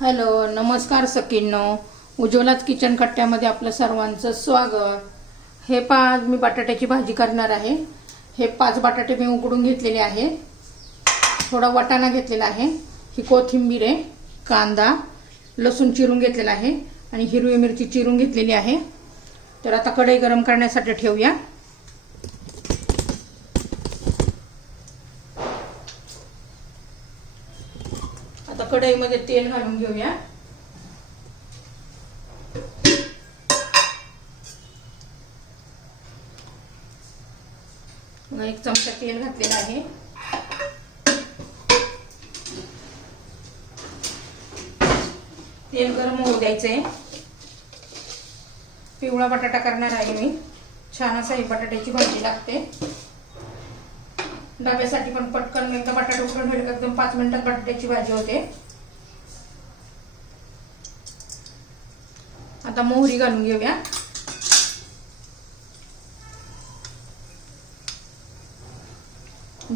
Hello नमस्कार सकींनो उज्ज्वलाच kitchen कट्ट्यामध्ये आपलं सर्वांचं स्वागत. हे पाच मी बटाट्याची भाजी करणार आहे. हे पाच बटाटे मी उकडून घेतलेले आहे. थोडा वाटाणा घेतलेला आहे. ही कोथिंबीर आहे कांदा लसूण चिरून घेतलेला आहे आणि हिरवी मिरची चिरून घेतलेली आहे. तर आता कढई गरम करण्यासाठी ठेवूया. कढईमध्ये तेल घालून घेऊया. मग एक चमचा तेल घातलेला आहे. तेल गरम होऊ द्यायचंय. पिवळा बटाटा करणार आहे मी. छान असा ही बटाट्याची भाजी लागते. डब्यासाठी पण पटकन एकदा बटाटे उकडून ठेवले एकदम पाच मिनिटात बटाट्याची भाजी होते. आता मोहरी घालून घेऊया.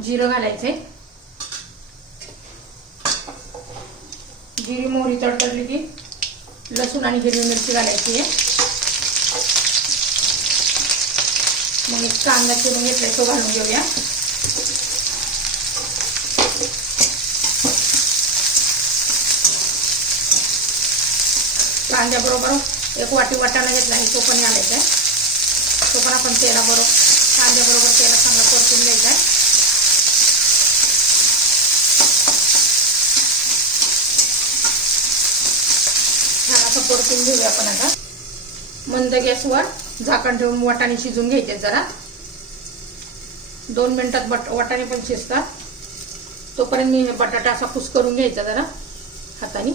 जिरं घालायचे जिरी मोहरी तडतडली की लसूण आणि हिरवी मिरची घालायची आहे. मग एक कांदा चिरून घेतलाय तो घालून घेऊया. कांद्याबरोबर एक वाटी वाटाणा घेतला आहे तो पण घालायचा आहे. तो पण आपण तेलाबरोबर कांद्याबरोबर तेला चांगला परतून घ्यायचा आहे. छान असं परतून घेऊया आपण आता. मंद गॅसवर झाकण ठेवून वाटाणे शिजून घ्यायचे जरा. दोन मिनिटात बट वाटाणे पण शिजतात. तोपर्यंत मी बटाटा असा कुस करून घ्यायचा जरा हाताने.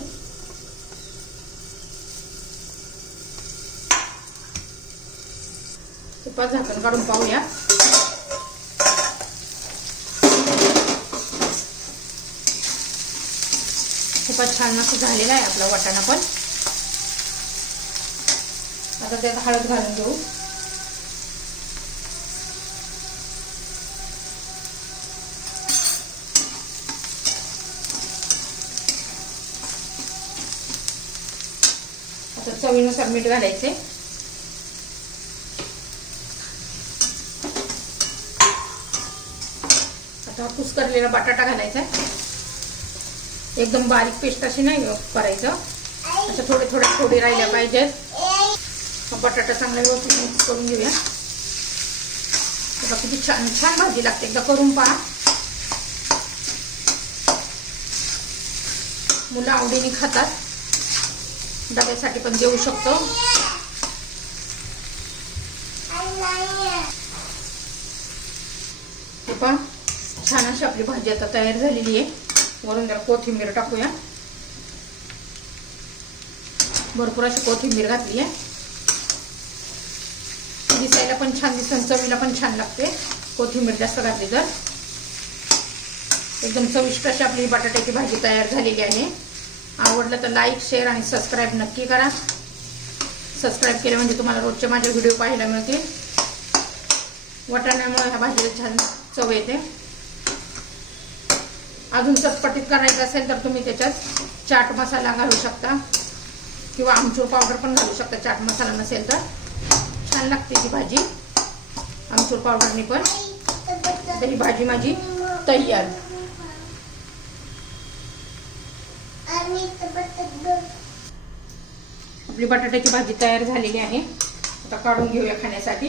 तुपात झाकण काढून पाहूया खूपच छान असं झालेला आहे आपला वाटाणा पण आता त्यात हळद घालून घेऊ आता चवीनुसार मीठ घालायचे आता कुस करलेला बटाटा घालायचा एकदम बारीक पेस्ट अशी नाही करायचं. असं थोडे थोडे थोडी राहिल्या पाहिजेत. बटाटा चांगला व्यवस्थित मिक्स करून घेऊया. किती छान छान भाजी लागते. एकदा करून पहा. मुलं आवडीने खातात. डब्यासाठी पण देऊ शकतो. हे पण अशी आपली भाजी आता तयार झालेली आहे. वरून त्याला कोथिंबीर टाकूया. भरपूर अशी कोथिंबीर घातली आहे. दिसायला पण छान दिसून चवीला पण छान लागते. कोथिंबीर जास्त घातली तर. एकदम चविष्ट अशी आपली बटाट्याची भाजी तयार झालेली आहे. आवडलं तर लाईक शेअर आणि सबस्क्राईब नक्की करा. सबस्क्राईब केलं म्हणजे तुम्हाला रोजचे माझे व्हिडिओ पाहायला मिळतील. वाटाण्यामुळे ह्या भाजीला छान चव येते. अजून चटपटीत करायचं असेल तर तुम्ही त्याच्यात चाट मसाला घालू शकता. किंवा आमचूर पावडर पण घालू शकता चाट मसाला नसेल तर. छान लागते ती भाजी. आमचूर पावडरनी पण. तर ही भाजी माझी तयार. आपली बटाट्याची भाजी तयार झालेली आहे. आता काढून घेऊया खाण्यासाठी.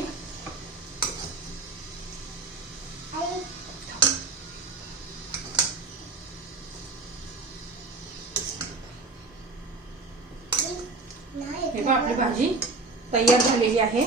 हे पहा आपली भाजी तयार झालेली आहे.